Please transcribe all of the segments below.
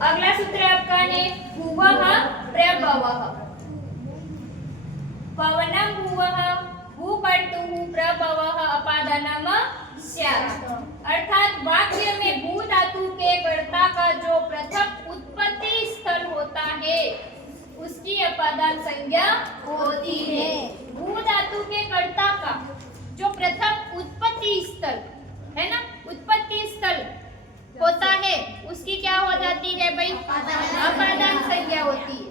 अगला सूत्र आपका है भुवः प्रभवः। पवनं भुवः भूकर्तुः प्रभवः अपादानम स्यात्। अर्थात वाक्य में भू धातु के कर्ता का जो प्रथम उत्पत्ति स्थल होता है उसकी अपादान संज्ञा होती है। भू धातु के कर्ता का जो प्रथम उत्पत्ति स्थल है ना, उत्पत्ति स्थल होता है उसकी क्या हो जाती है भाई, अपादान संज्ञा होती है।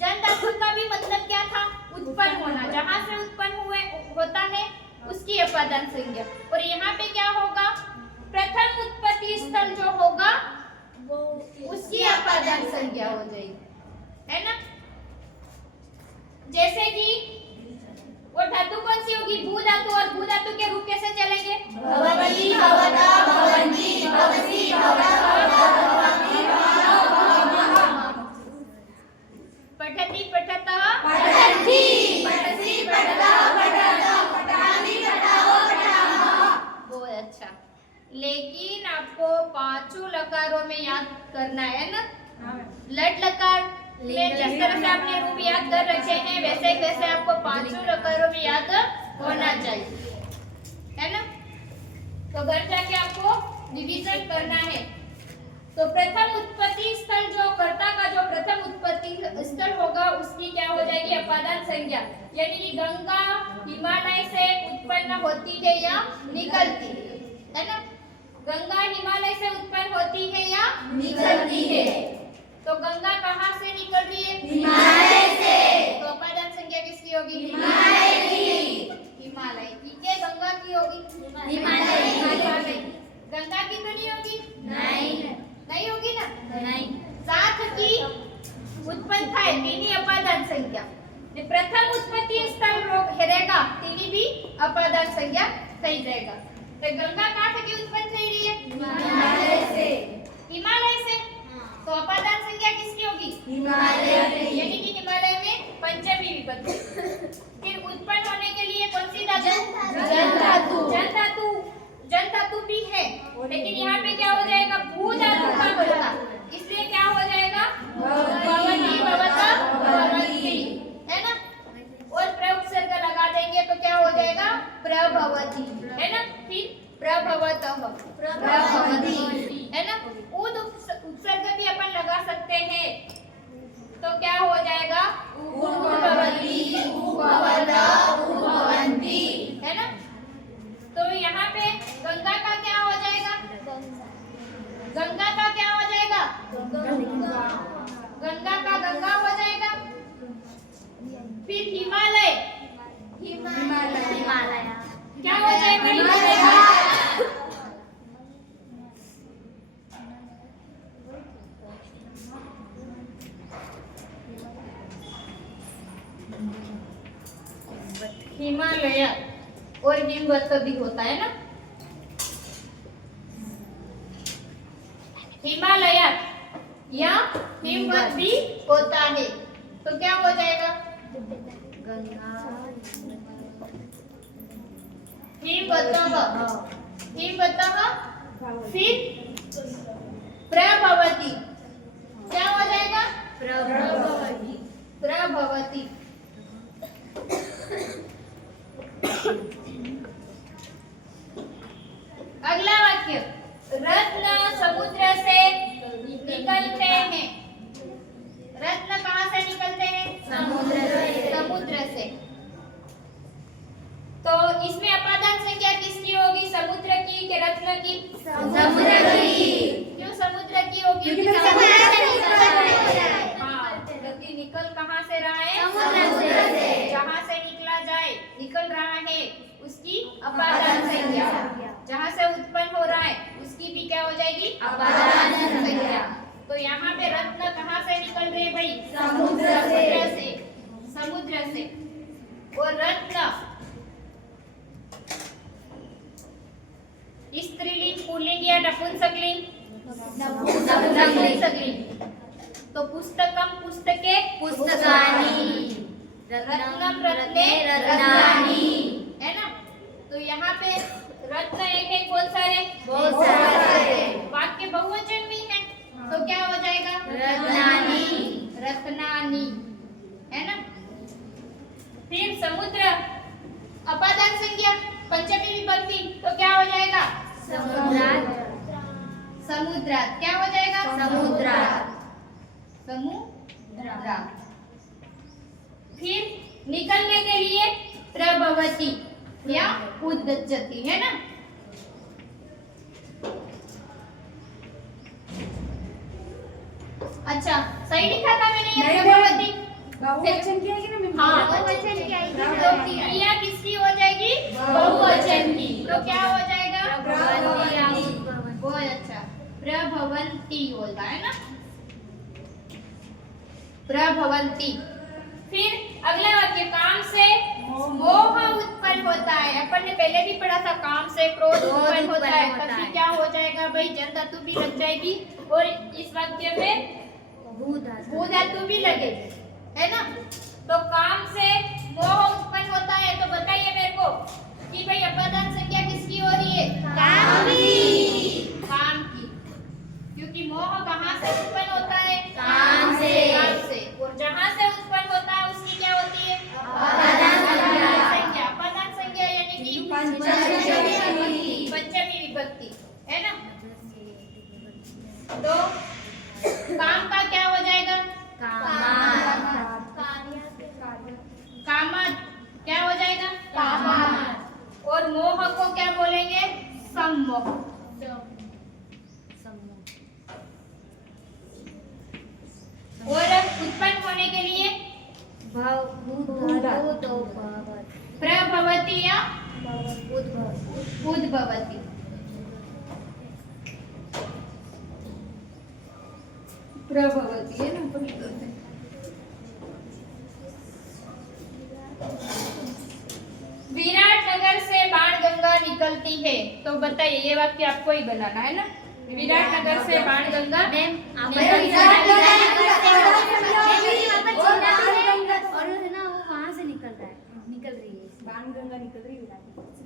जन धातु का भी मतलब क्या था, उत्पन्न होना, जहां से उत्पन्न हुए होता है उसकी अपादान संज्ञा। और यहाँ पे क्या होगा, प्रथम उत्पत्ति स्थल जो होगा वो उसकी अपादान संज्ञा हो जाएगी, है ना। जैसे कि वो धातु कौन सी होगी, भू धातु, और भू धातु के रूप कैसे चलेंगे, भवति भवता भवन्ति भवसि भवतः भवति पठति पठतः पठन्ति पठसि पठतः पठतः पठामि पठावो पठामः। बहुत अच्छा। लेकिन आपको पांचों लकारों में याद करना है ना। लट लकार में जिस तरह से आपने रूप याद कर रखे हैं वैसे वैसे आपको पांचों लकारों में याद होना चाहिए, है ना। तो घर जाके आपको रिवीजन करना है। तो प्रथम उत्पत्ति स्थल जो कर्ता का जो प्रथम उत्पत्ति स्थल होगा उसकी क्या हो जाएगी, अपादान संज्ञा। यानी कि गंगा हिमालय से उत्पन्न होती है या निकलती है ना। गंगा हिमालय से उत्पन्न होती है या निकलती है। तो गंगा कहाँ से निकल रही है, हिमालय से। तो अपादान संज्ञा किसकी होगी, हिमालय की। हिमालय की के गंगा की होगी, हिमालय की। गंगा की तो नहीं होगी, नहीं होगी ना। नहीं। साथ की उत्पन्न થાય તેની અપાદાન સંખ્યા ને પ્રથમ ઉત્પત્તિ સ્થળ रहेगा તેની भी અપાદાન સંખ્યા થઈ जाएगा। तो गंगा कहाँ से उत्पन्न થઈ रही है, हिमालय से। हिमालय से। तो अपादान संज्ञा किसकी होगी, हिमालय की। यानी कि हिमालय में पंचमी विभक्ति। फिर उत्पन्न होने के लिए कौन सी धातु, जन धातु। जन धातु, जन धातु भी है लेकिन यहाँ पे क्या हो जाएगा, भू धातु का कर्ता, इसलिए क्या हो जाएगा, भवति भवतः भवन्ति, है ना। और प्र उपसर्ग लगा देंगे तो क्या हो जाएगा, प्रभवति, है ना। फिर प्रभवतः प्रभवति, है ना। उद उपसर्ग भी अपन लगा सकते हैं तो क्या हो जाएगा, भवति भवतः भवन्ति, है ना। तो यहाँ पे गंगा का क्या हो जाएगा, गंगा का क्या हो जाएगा, गंगा का गंगा हो जाएगा। फिर हिमालय, हिमालय क्या हो जाएगा, हिमालय। हिमालय और हिमवत भी होता है ना। हिमालय या हिमवत भी होता है तो क्या हो जाएगा, हिमवतः, हिमवतः। फिर प्रभवति, क्या हो जाएगा, प्रभवति प्रभवति। अगला वाक्य, रत्न समुद्र से निकलते हैं। रत्न कहाँ से निकलते हैं, समुद्र से। समुद्र से। तो इसमें अपादान संज्ञा किसकी होगी, समुद्र की के रत्न की, समुद्र की। क्यों समुद्र की होगी, क्योंकि समुद्र से निकल रहा है। हाँ, क्योंकि निकल कहाँ से रहा है, समुद्र से। जहाँ से निकला जाए, निकल रहा है उसकी अपादान संज्ञा, जहाँ से उत्पन्न हो रहा है उसकी भी क्या हो जाएगी, अपादान संज्ञा। तो यहाँ पे रत्न कहाँ से निकल रहे भाई, समुद्र से। समुद्र से। और रत्न स्त्रीलिंग, पुल्लिंग या नपुंसकलिंग, नपुंसकलिंग। तो पुस्तकम पुस्तके पुस्तकानि, रत्नम रत्ने रत्नानि, है ना। तो यहाँ पे रत्न एक एक बहुत सारे, बहुत सारे। वाक्य बहुवचन भी है रत्नानी, है ना। फिर समुद्र अपादान संज्ञा पंचमी विभक्ति, तो क्या हो जाएगा? समुद्रात। समुद्रात। क्या हो जाएगा? समुद्रात। समुद्रात। फिर निकलने के लिए प्रभवती या उद्गच्छति, है ना। अच्छा, सही लिखा था मैंने ये प्रभवती? बहुवचन की आएगी ना मैम? हाँ, बहुवचन की आएगी। तो क्रिया किसकी हो जाएगी? बहुवचन की। तो क्या हो जाएगा? बहुत अच्छा, प्रभवंती होगा, है ना। प्रभवंती। फिर अगला वाक्य, काम से मोह उत्पन्न होता है। अपन ने पहले भी पढ़ा था, काम से क्रोध उत्पन्न होता है। तब फिर क्या हो जाएगा भाई? जन धातु भी लग जाएगी और इस वाक्य में भू धातु भी लगेगी, है ना। तो काम से मोह उत्पन्न होता है, तो बताइए मेरे को कि भाई अपादान संज्ञा किसकी हो रही है? काम की। काम की। क्योंकि मोह कहाँ से उत्पन्न होता है? काम से। काम से। और जहाँ से उत्पन्न होता है उसकी क्या होती है? अपादान संज्ञा। अपादान संज्ञा यानी कि पंचमी विभक्ति, है ना। तो काम का क्या हो जाएगा? कामत। क्या हो जाएगा? कामत। और मोह को क्या बोलेंगे? सम्मोह। और उत्पन्न होने के लिए प्रभवती या उद्भवती। प्रभवती, है ना। विराटनगर से बाणगंगा निकलती है, तो बताइए ये वाक्य आपको ही बनाना है ना। विराटनगर से बाणगंगा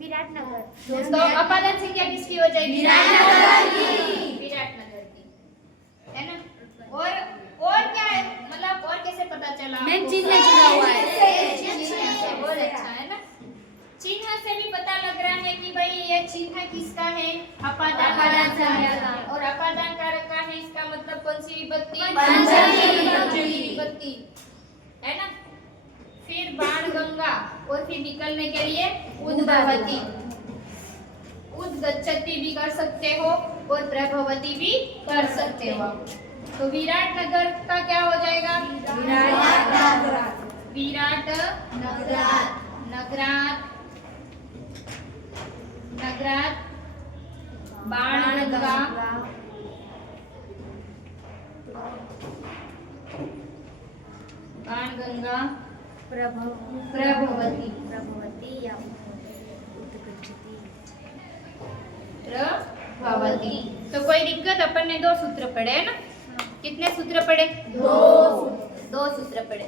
विराटनगर। तो अपादान संज्ञा किसकी हो जाएगी? विराटनगर की, है ना। और क्या है, मतलब और कैसे पता चला? मैम चिन्ह जुड़ा हुआ है। चिन्ह से, बहुत अच्छा, है ना। चिन्ह से भी पता लग रहा है कि भाई ये चिन्ह किसका है? अपादान संज्ञा का। और अपादान कारक का है, इसका मतलब कौन सी विभक्ति? पंचमी विभक्ति, है ना। फिर बाणगंगा, और फिर निकलने के लिए उद्भवती। उद्गच्छति भी कर सकते हो और प्रभवती भी कर सकते हो। तो विराटनगर का क्या हो जाएगा? विराट नगरात बाणगंगा प्रभवती। तो कोई दिक्कत? अपन ने 2 सूत्र पढ़े, है ना। कितने सूत्र पढ़े? 2 सूत्र पढ़े।